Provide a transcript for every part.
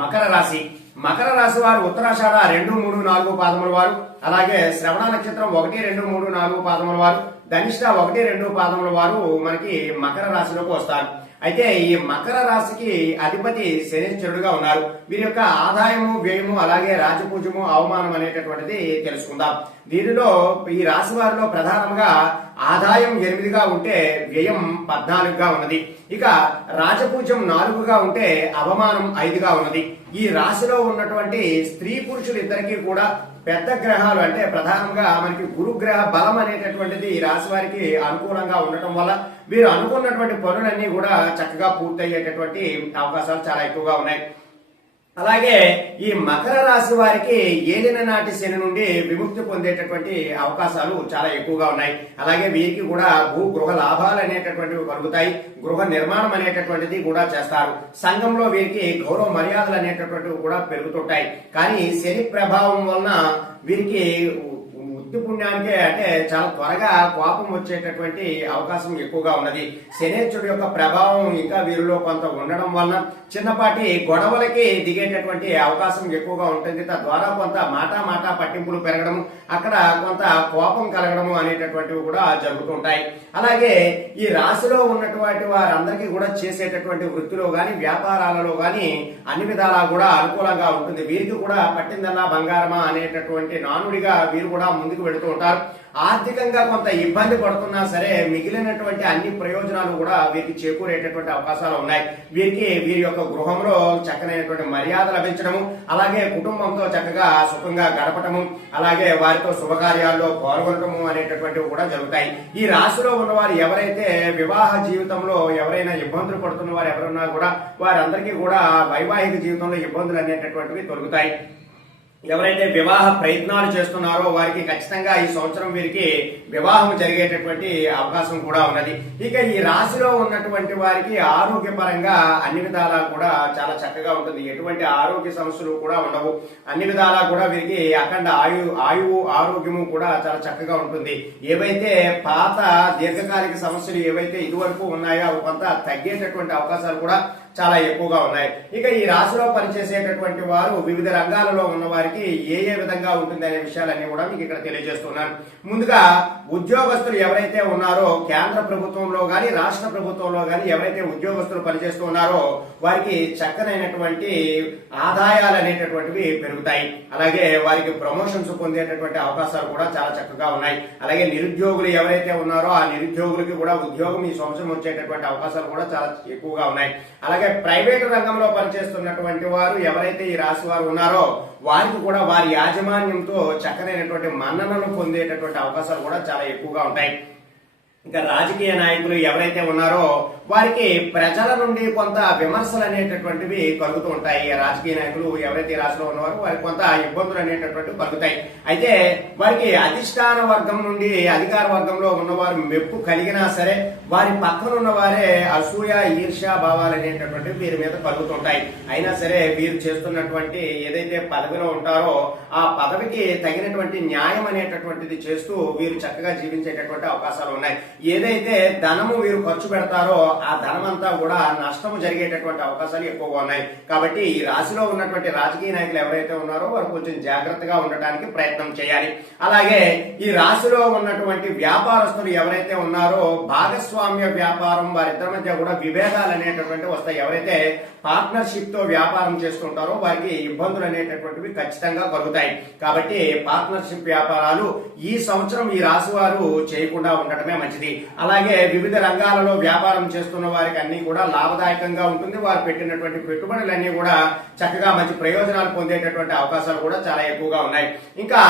మకర రాశి. మకర రాశి వారు ఉత్తరాషాఢ 2, 3, 4 పాదముల వారు, అలాగే శ్రవణ నక్షత్రం 1, 2, 3, 4 పాదముల వారు, ధనిష్ట 1, 2 పాదముల వారు మనకి మకర రాశిలోకి వస్తారు. అయితే ఈ మకర రాశికి అధిపతి శనీశ్వరుడుగా ఉన్నారు. వీరి యొక్క ఆదాయము, వ్యయము, అలాగే రాజపూజ్యము, అవమానం అనేటటువంటిది తెలుసుకుందాం. దీనిలో ఈ రాశి వారిలో ప్రధానంగా ఆదాయం 8గా ఉంటే వ్యయం 14గా ఉన్నది. ఇక రాజపూజ్యం 4గా ఉంటే అవమానం 5గా ఉన్నది. ఈ రాశిలో ఉన్నటువంటి స్త్రీ పురుషులు ఇద్దరికీ కూడా పెద్ద గ్రహాలు అంటే ప్రధానంగా మనకి గురుగ్రహ బలం అనేటటువంటిది ఈ రాశి వారికి అనుకూలంగా ఉండటం వల్ల వీరు అనుకున్నటువంటి పనులన్నీ కూడా చక్కగా పూర్తయ్యేటటువంటి అవకాశాలు చాలా ఎక్కువగా ఉన్నాయి. అలాగే ఈ మకర రాశి వారికి ఏలిన నాటి శని నుండి విముక్తి పొందేటటువంటి అవకాశాలు చాలా ఎక్కువగా ఉన్నాయి. అలాగే వీరికి కూడా గృహ లాభాలు అనేటటువంటివి కలుగుతాయి. గృహ నిర్మాణం అనేటటువంటిది కూడా చేస్తారు. సంఘంలో వీరికి గౌరవ మర్యాదలు అనేటటువంటివి కూడా పెరుగుతుంటాయి. కానీ శని ప్రభావం వలన వీరికి పుణ్యానికే అంటే చాలా త్వరగా కోపం వచ్చేటటువంటి అవకాశం ఎక్కువగా ఉన్నది. శనేశ్వరుడు యొక్క ప్రభావం ఇంకా వీరిలో కొంత ఉండడం వలన చిన్నపాటి గొడవలకి దిగేటటువంటి అవకాశం ఎక్కువగా ఉంటుంది. తద్వారా కొంత మాట పట్టింపులు పెరగడం, అక్కడ కొంత కోపం కలగడము అనేటటువంటివి కూడా జరుగుతుంటాయి. అలాగే ఈ రాశిలో ఉన్నటువంటి వారందరికీ కూడా చేసేటటువంటి వృత్తిలో గాని వ్యాపారాలలో గాని అన్ని విధాలా కూడా అనుకూలంగా ఉంటుంది. వీరికి కూడా పట్టిందల్లా బంగారమా అనేటటువంటి నానుడిగా వీరు కూడా ముందుకు వెళుతూ ఉంటారు. ఆర్థికంగా కొంత ఇబ్బంది పడుతున్నా సరే మిగిలినటువంటి అన్ని ప్రయోజనాలు కూడా వీరికి చేకూరేటటువంటి అవకాశాలు ఉన్నాయి. వీరికి వీరి యొక్క గృహంలో చక్కనైనటువంటి మర్యాద లభించడము, అలాగే కుటుంబంతో చక్కగా సుఖంగా గడపటము, అలాగే వారితో శుభకార్యాల్లో పాల్గొనటము అనేటటువంటివి కూడా జరుగుతాయి. ఈ రాశిలో ఉన్నవారు ఎవరైతే వివాహ జీవితంలో ఎవరైనా ఇబ్బందులు పడుతున్న వారు ఎవరున్నా కూడా వారందరికీ కూడా వైవాహిక జీవితంలో ఇబ్బందులు అనేటటువంటివి తొలగుతాయి. ఎవరైతే వివాహ ప్రయత్నాలు చేస్తున్నారో వారికి ఖచ్చితంగా ఈ సంవత్సరం వీరికి వివాహం జరిగేటటువంటి అవకాశం కూడా ఉన్నది. ఇక ఈ రాశిలో ఉన్నటువంటి వారికి ఆరోగ్యపరంగా అన్ని విధాలా కూడా చాలా చక్కగా ఉంటుంది. ఎటువంటి ఆరోగ్య సమస్యలు కూడా ఉండవు. అన్ని విధాలా కూడా వీరికి అఖండ ఆయువు ఆరోగ్యము కూడా చాలా చక్కగా ఉంటుంది. ఏవైతే పాత దీర్ఘకాలిక సమస్యలు ఏవైతే ఇదివరకు ఉన్నాయో అవి కొంత తగ్గేటటువంటి అవకాశాలు కూడా చాలా ఎక్కువగా ఉన్నాయి. ఇక ఈ రాశిలో పనిచేసేటటువంటి వారు వివిధ రంగాలలో ఉన్న వారికి ఏ విధంగా ఉంటుంది అనే విషయాలన్నీ కూడా మీకు ఇక్కడ తెలియజేస్తున్నాను. ముందుగా ఉద్యోగస్తులు ఎవరైతే ఉన్నారో కేంద్ర ప్రభుత్వంలో గాని రాష్ట్ర ప్రభుత్వంలో గాని ఎవరైతే ఉద్యోగస్తులు పనిచేస్తూ ఉన్నారో వారికి చక్కనైనటువంటి ఆదాయాలు అనేటటువంటివి పెరుగుతాయి. అలాగే వారికి ప్రమోషన్స్ పొందేటటువంటి అవకాశాలు కూడా చాలా చక్కగా ఉన్నాయి. అలాగే నిరుద్యోగులు ఎవరైతే ఉన్నారో ఆ నిరుద్యోగులకి కూడా ఉద్యోగం ఈ సంవత్సరం వచ్చేటటువంటి అవకాశాలు కూడా చాలా ఎక్కువగా ఉన్నాయి. అలాగే ప్రైవేటు రంగంలో పనిచేస్తున్నటువంటి వారు ఎవరైతే ఈ రాశి వారు ఉన్నారో వారికి కూడా వారి యాజమాన్యంతో చక్కనైనటువంటి మన్ననలు పొందేటటువంటి అవకాశాలు కూడా చాలా ఎక్కువగా ఉంటాయి. ఇంకా రాజకీయ నాయకులు ఎవరైతే ఉన్నారో వారికి ప్రజల నుండి కొంత విమర్శలు అనేటటువంటివి కలుగుతూ ఉంటాయి. రాజకీయ నాయకులు ఎవరైతే రాశిలో ఉన్నవారు వారికి కొంత ఇబ్బందులు అనేటటువంటివి కలుగుతాయి. అయితే వారికి అధిష్టాన వర్గం నుండి అధికార వర్గంలో ఉన్నవారు మెప్పు కలిగినా సరే వారి పక్కన ఉన్న వారే అసూయ ఈర్ష్యా భావాలు అనేటటువంటివి వీరి మీద కలుగుతుంటాయి. అయినా సరే వీరు చేస్తున్నటువంటి ఏదైతే పదవిలో ఉంటారో ఆ పదవికి తగినటువంటి న్యాయం అనేటటువంటిది చేస్తూ వీరు చక్కగా జీవించేటటువంటి అవకాశాలు ఉన్నాయి. ఏదైతే ధనము వీరు ఖర్చు పెడతారో ఆ ధనం అంతా కూడా నష్టము జరిగేటటువంటి అవకాశాలు ఎక్కువగా ఉన్నాయి. కాబట్టి ఈ రాశిలో ఉన్నటువంటి రాజకీయ నాయకులు ఎవరైతే ఉన్నారో వారు కొంచెం జాగ్రత్తగా ఉండటానికి ప్రయత్నం చేయాలి. అలాగే ఈ రాశిలో ఉన్నటువంటి వ్యాపారస్తులు ఎవరైతే ఉన్నారో భాగస్వామ్య వ్యాపారం వారిద్దరి మధ్య కూడా విభేదాలు అనేటటువంటివి వస్తాయి. ఎవరైతే పార్ట్నర్షిప్ తో వ్యాపారం చేస్తుంటారో వారికి ఇబ్బందులు అనేటటువంటివి ఖచ్చితంగా కలుగుతాయి. కాబట్టి పార్ట్నర్షిప్ వ్యాపారాలు ఈ సంవత్సరం ఈ రాశి వారు చేయకుండా ఉండటమే మంచిది. అలాగే వివిధ రంగాలలో వ్యాపారం చేస్తున్న వారికి అన్ని కూడా లాభదాయకంగా ఉంటుంది. వారు పెట్టినటువంటి పెట్టుబడులన్నీ కూడా చక్కగా మంచి ప్రయోజనాలు పొందేటటువంటి అవకాశాలు కూడా చాలా ఎక్కువగా ఉన్నాయి. ఇంకా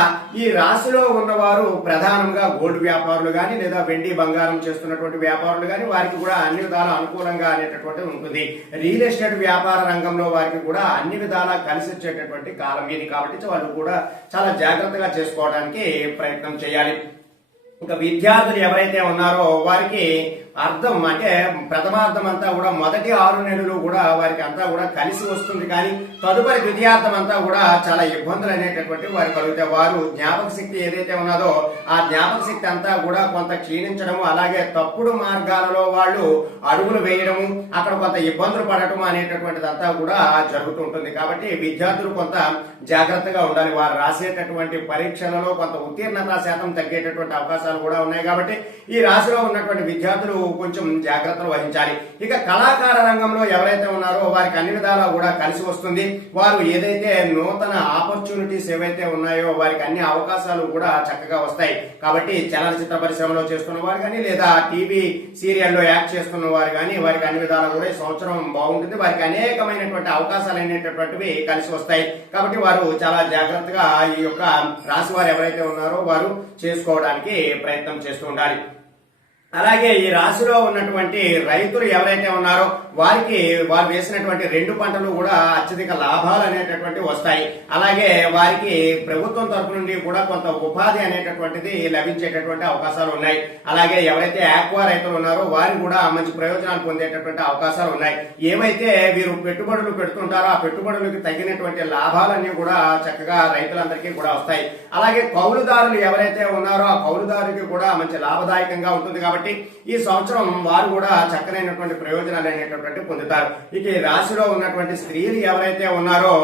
ఈ రాశిలో ఉన్నవారు ప్రధానంగా గోల్డ్ వ్యాపారులు గాని లేదా వెండి బంగారం చేస్తున్నటువంటి వ్యాపారులు గాని వారికి కూడా అన్ని విధాలా అనుకూలంగా అనేటటువంటి ఉంటుంది. రియల్ ఎస్టేట్ వ్యాపార రంగంలో వారికి కూడా అన్ని విధాలా కలిసి వచ్చేటటువంటి కాలం ఇది. కాబట్టి వాళ్ళు కూడా చాలా జాగ్రత్తగా చేసుకోవడానికి ప్రయత్నం చేయాలి. ఇంకా విద్యార్థులు ఎవరైతే ఉన్నారో వారికి అర్థం అంటే ప్రథమార్థం అంతా కూడా మొదటి 6 నెలలు కూడా వారికి అంతా కూడా కలిసి వస్తుంది. కానీ తదుపరి ద్వితీయార్థం అంతా కూడా చాలా ఇబ్బందులు అనేటటువంటి వారికి కలుగుతాయి. వారు జ్ఞాపక శక్తి ఏదైతే ఉన్నదో ఆ జ్ఞాపక శక్తి అంతా కూడా కొంత క్షీణించడము, అలాగే తప్పుడు మార్గాలలో వాళ్ళు అడుగులు వేయడము, అక్కడ కొంత ఇబ్బందులు పడటం అనేటటువంటిది అంతా కూడా జరుగుతూ ఉంటుంది. కాబట్టి విద్యార్థులు కొంత జాగ్రత్తగా ఉండాలి. వారు రాసేటటువంటి పరీక్షలలో కొంత ఉత్తీర్ణత శాతం తగ్గేటటువంటి అవకాశాలు కూడా ఉన్నాయి. కాబట్టి ఈ రాశిలో ఉన్నటువంటి విద్యార్థులు కొంచెం జాగ్రత్తలు వహించాలి. ఇక కళాకార రంగంలో ఎవరైతే ఉన్నారో వారికి అన్ని విధాలా కూడా కలిసి వస్తుంది. వారు ఏదైతే నూతన ఆపర్చునిటీస్ ఏవైతే ఉన్నాయో వారికి అన్ని అవకాశాలు కూడా చక్కగా వస్తాయి. కాబట్టి చలనచిత్ర పరిశ్రమలో చేస్తున్న వారు కానీ లేదా టీవీ సీరియల్లో యాక్ట్ చేస్తున్న వారు కానీ వారికి అన్ని విధాలా కూడా ఈ సంవత్సరం బాగుంటుంది. వారికి అనేకమైనటువంటి అవకాశాలు అనేటటువంటివి కలిసి వస్తాయి. కాబట్టి వారు చాలా జాగ్రత్తగా ఈ యొక్క రాశి వారు ఎవరైతే ఉన్నారో వారు చేసుకోవడానికి ప్రయత్నం చేస్తూ ఉండాలి. అలాగే ఈ రాశిలో ఉన్నటువంటి రైతులు ఎవరైతే ఉన్నారో వారికి వారు వేసినటువంటి 2 పంటలు కూడా అత్యధిక లాభాలు అనేటటువంటి వస్తాయి. అలాగే వారికి ప్రభుత్వం తరఫు నుండి కూడా కొంత ఉపాధి అనేటటువంటిది లభించేటటువంటి అవకాశాలు ఉన్నాయి. అలాగే ఎవరైతే ఆక్వా రైతులు ఉన్నారో వారు కూడా మంచి ప్రయోజనాలు పొందేటటువంటి అవకాశాలు ఉన్నాయి. ఏవైతే వీరు పెట్టుబడులు పెడుతుంటారో ఆ పెట్టుబడులకు తగినటువంటి లాభాలన్నీ కూడా చక్కగా రైతులందరికీ కూడా వస్తాయి. అలాగే కౌలుదారులు ఎవరైతే ఉన్నారో ఆ కౌలుదారుకి కూడా మంచి లాభదాయకంగా ఉంటుంది. కాబట్టి ఈ సంవత్సరం వారు కూడా చక్కనైనటువంటి ప్రయోజనాలు అనేటటువంటి పొందుతారు. ఇక ఈ రాశిలో ఉన్నటువంటి స్త్రీలు ఎవరైతే ఉన్నారో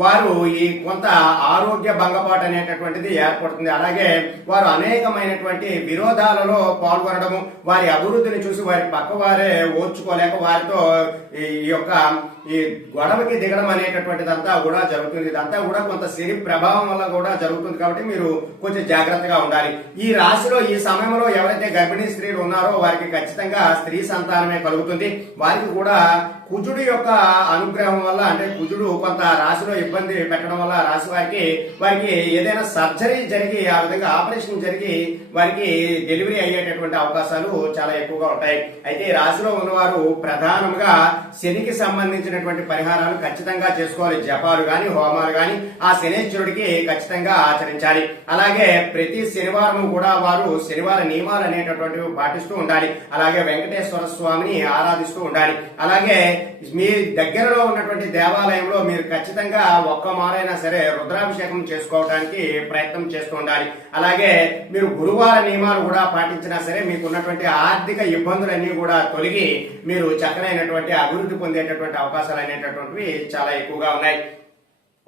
వారు ఈ కొంత ఆరోగ్య భంగపాటు అనేటటువంటిది ఏర్పడుతుంది. అలాగే వారు అనేకమైనటువంటి విరోధాలలో పాల్గొనడము, వారి అభివృద్ధిని చూసి వారి పక్క వారే ఓర్చుకోలేక వారితో ఈ యొక్క ఈ గొడవకి దిగడం అనేటటువంటిదంతా కూడా జరుగుతుంది. ఇదంతా కూడా కొంత శని ప్రభావం వల్ల కూడా జరుగుతుంది. కాబట్టి మీరు కొంచెం జాగ్రత్తగా ఉండాలి. ఈ రాశిలో ఈ సమయంలో ఎవరైతే గర్భిణీ స్త్రీలు ఉన్నారో వారికి ఖచ్చితంగా స్త్రీ సంతానమే కలుగుతుంది. వారికి కూడా కుజుడు యొక్క అనుగ్రహం వల్ల అంటే కుజుడు కొంత రాశిలో ఇబ్బంది పెట్టడం వల్ల రాశి వారికి ఏదైనా సర్జరీ జరిగి ఆ విధంగా ఆపరేషన్ జరిగి వారికి డెలివరీ అయ్యేటటువంటి అవకాశాలు చాలా ఎక్కువగా ఉంటాయి. అయితే ఈ రాశిలో ఉన్నవారు ప్రధానంగా శనికి సంబంధించినటువంటి పరిహారాలు ఖచ్చితంగా చేసుకోవాలి. జపాలు గాని హోమాలు గాని ఆ శనేశ్వరుడికి ఖచ్చితంగా ఆచరించాలి. అలాగే ప్రతి శనివారం కూడా వారు శనివార నియమాలు అనేటటువంటివి పాటిస్తూ ఉండాలి. అలాగే వెంకటేశ్వర స్వామిని ఆరాధిస్తూ ఉండాలి. అలాగే మీ దగ్గరలో ఉన్నటువంటి దేవాలయంలో మీరు ఖచ్చితంగా ఒక్క మారైనా సరే రుద్రాభిషేకం చేసుకోవడానికి ప్రయత్నం చేస్తూ ఉండాలి. అలాగే మీరు గురువార నియమాలు కూడా పాటించినా సరే మీకు ఉన్నటువంటి ఆర్థిక ఇబ్బందులన్నీ కూడా తొలగి మీరు చక్కనైనటువంటి అభివృద్ధి పొందేటటువంటి అవకాశాలు అనేటటువంటివి చాలా ఎక్కువగా ఉన్నాయి.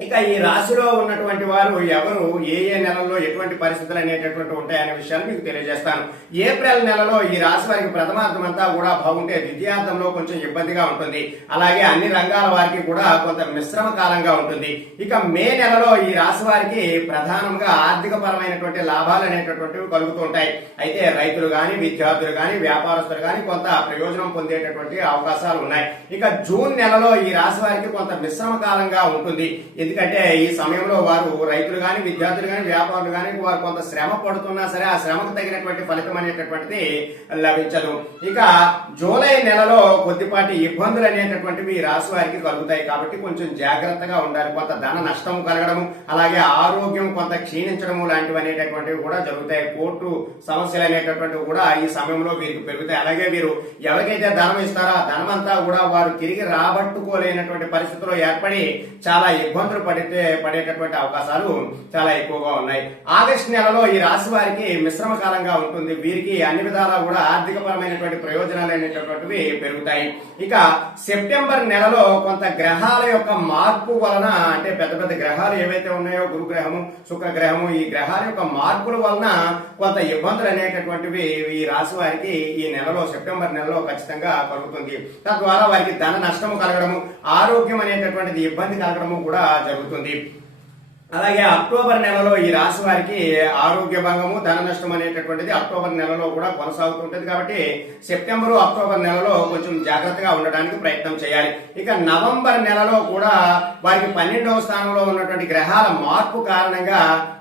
ఇక ఈ రాశిలో ఉన్నటువంటి వారు ఎవరు ఏ నెలల్లో ఎటువంటి పరిస్థితులు అనేటటువంటి ఉంటాయనే విషయాన్ని మీకు తెలియజేస్తాను. ఏప్రిల్ నెలలో ఈ రాశి వారికి ప్రథమార్థం అంతా కూడా బాగుంటే ద్వితీయార్థంలో కొంచెం ఇబ్బందిగా ఉంటుంది. అలాగే అన్ని రంగాల వారికి కూడా కొంత మిశ్రమ కాలంగా ఉంటుంది. ఇక మే నెలలో ఈ రాశి వారికి ప్రధానంగా ఆర్థిక పరమైనటువంటి లాభాలు అనేటటువంటివి కలుగుతూ ఉంటాయి. అయితే రైతులు గాని విద్యార్థులు గాని వ్యాపారస్తులు గాని కొంత ప్రయోజనం పొందేటటువంటి అవకాశాలు ఉన్నాయి. ఇక జూన్ నెలలో ఈ రాశి వారికి కొంత మిశ్రమ కాలంగా ఉంటుంది. ఎందుకంటే ఈ సమయంలో వారు రైతులు గాని విద్యార్థులు గాని వ్యాపారులు గాని వారు కొంత శ్రమ పడుతున్నా సరే ఆ శ్రమకు తగినటువంటి ఫలితం అనేటటువంటిది లభించదు. ఇక జూలై నెలలో కొద్దిపాటి ఇబ్బందులు అనేటటువంటివి ఈ రాశి వారికి కలుగుతాయి. కాబట్టి కొంచెం జాగ్రత్తగా ఉండాలి. కొంత ధన నష్టం కలగడము, అలాగే ఆరోగ్యం కొంత క్షీణించడము లాంటివి అనేటటువంటివి కూడా జరుగుతాయి. కోర్టు సమస్యలు అనేటటువంటివి కూడా ఈ సమయంలో వీరికి పెరుగుతాయి. అలాగే వీరు ఎవరికైతే ధనం ఇస్తారో ఆ ధనం అంతా కూడా వారు తిరిగి రాబట్టుకోలేనటువంటి పరిస్థితుల్లో ఏర్పడి చాలా ఇబ్బందులు పడేటటువంటి అవకాశాలు చాలా ఎక్కువగా ఉన్నాయి. ఆగస్టు నెలలో ఈ రాశి వారికి మిశ్రమ కాలంగా ఉంటుంది. వీరికి అన్ని విధాలా కూడా ఆర్థిక పరమైనటువంటి ప్రయోజనాలు అనేటటువంటివి పెరుగుతాయి. ఇక సెప్టెంబర్ నెలలో కొంత గ్రహాల యొక్క మార్పు వలన అంటే పెద్ద పెద్ద గ్రహాలు ఏవైతే ఉన్నాయో గురుగ్రహము శుక్రగ్రహము ఈ గ్రహాల యొక్క మార్పుల వలన కొంత ఇబ్బందులు అనేటటువంటివి ఈ రాశి వారికి ఈ నెలలో సెప్టెంబర్ నెలలో ఖచ్చితంగా కలుగుతుంది. తద్వారా వారికి ధన నష్టము కలగడము, ఆరోగ్యం అనేటటువంటిది ఇబ్బంది కలగడము కూడా జరుగుతుంది. అలాగే అక్టోబర్ నెలలో ఈ రాశి వారికి ఆరోగ్య భంగము ధన నష్టం అనేటటువంటిది అక్టోబర్ నెలలో కూడా కొనసాగుతుంటది. కాబట్టి సెప్టెంబర్ అక్టోబర్ నెలలో కొంచెం జాగ్రత్తగా ఉండడానికి ప్రయత్నం చేయాలి. ఇక నవంబర్ నెలలో కూడా వారికి 12వ స్థానంలో ఉన్నటువంటి గ్రహాల మార్పు కారణంగా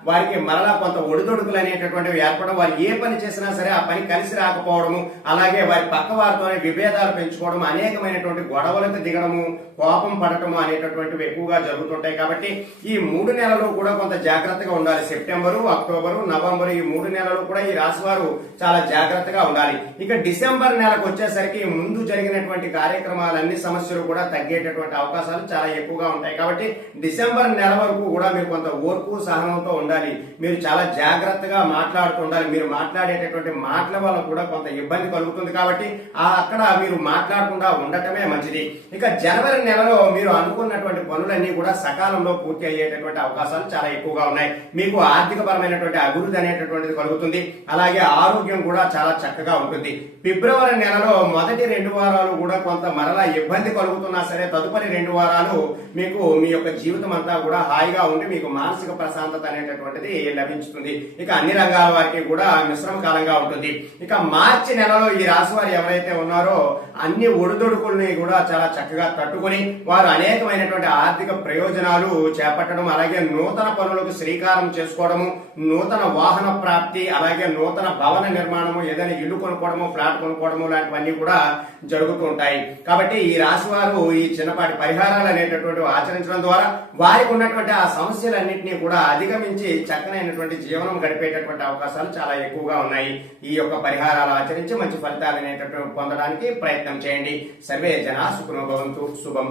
వారికి మరలా కొంత ఒడిదొడుకులు అనేటటువంటివి ఏర్పడడం, వారు ఏ పని చేసినా సరే ఆ పని కలిసి రాకపోవడము, అలాగే వారి పక్క వారితోనే విభేదాలు పెంచుకోవడం, అనేకమైనటువంటి గొడవలకు దిగడము, కోపం పడటము అనేటటువంటివి ఎక్కువగా జరుగుతుంటాయి. కాబట్టి ఈ 3 నెలలు నెలలు కూడా కొంత జాగ్రత్తగా ఉండాలి. సెప్టెంబరు, అక్టోబరు, నవంబరు ఈ 3 నెలలు కూడా ఈ రాశి వారు చాలా జాగ్రత్తగా ఉండాలి. ఇక డిసెంబర్ నెలకు వచ్చేసరికి ముందు జరిగినటువంటి కార్యక్రమాలన్నీ సమస్యలు కూడా తగ్గేటటువంటి అవకాశాలు చాలా ఎక్కువగా ఉంటాయి. కాబట్టి డిసెంబర్ నెల వరకు కూడా మీరు కొంత ఓర్పు సహనంతో ఉండాలి. మీరు చాలా జాగ్రత్తగా మాట్లాడుతూ ఉండాలి. మీరు మాట్లాడేటటువంటి మాటల వల్ల కూడా కొంత ఇబ్బంది కలుగుతుంది. కాబట్టి అక్కడ మీరు మాట్లాడకుండా ఉండటమే మంచిది. ఇక జనవరి నెలలో మీరు అనుకున్నటువంటి పనులన్నీ కూడా సకాలంలో పూర్తి అయ్యేటటువంటి అవకాశాలు చాలా ఎక్కువగా ఉన్నాయి. మీకు ఆర్థిక పరమైనటువంటి అభివృద్ధి అనేటటువంటిది కలుగుతుంది. అలాగే ఆరోగ్యం కూడా చాలా చక్కగా ఉంటుంది. ఫిబ్రవరి నెలలో మొదటి 2 వారాలు కూడా కొంత మరలా ఇబ్బంది కలుగుతున్నా సరే తదుపరి 2 వారాలు మీకు మీ యొక్క జీవితం అంతా కూడా హాయిగా ఉండి మీకు మానసిక ప్రశాంతత అనేటటువంటిది లభించుతుంది. ఇక అన్ని రంగాల వారికి కూడా మిశ్రమ కాలంగా ఉంటుంది. ఇక మార్చి నెలలో ఈ రాశి వారు ఎవరైతే ఉన్నారో అన్ని ఒడిదొడుకుల్ని కూడా చాలా చక్కగా తట్టుకుని వారు అనేకమైనటువంటి ఆర్థిక ప్రయోజనాలు చేపట్టడం, అలాగే నూతన పనులకు శ్రీకారం చేసుకోవడము, నూతన వాహన ప్రాప్తి, అలాగే నూతన భవన నిర్మాణము, ఏదైనా ఇల్లు కొనుక్కోవడము, ఫ్లాట్ కొనుక్కోవడము లాంటివన్నీ కూడా జరుగుతూ ఉంటాయి. కాబట్టి ఈ రాశి వారు ఈ చిన్నపాటి పరిహారాలు అనేటటువంటి ఆచరించడం ద్వారా వారికి ఉన్నటువంటి ఆ సమస్యలన్నింటినీ కూడా అధిగమించి చక్కనైనటువంటి జీవనం గడిపేటటువంటి అవకాశాలు చాలా ఎక్కువగా ఉన్నాయి. ఈ యొక్క పరిహారాలు ఆచరించి మంచి ఫలితాలు అనేటటువంటి పొందడానికి ప్రయత్నం చేయండి. సర్వే జనా సుఖినో భవంతు. శుభం.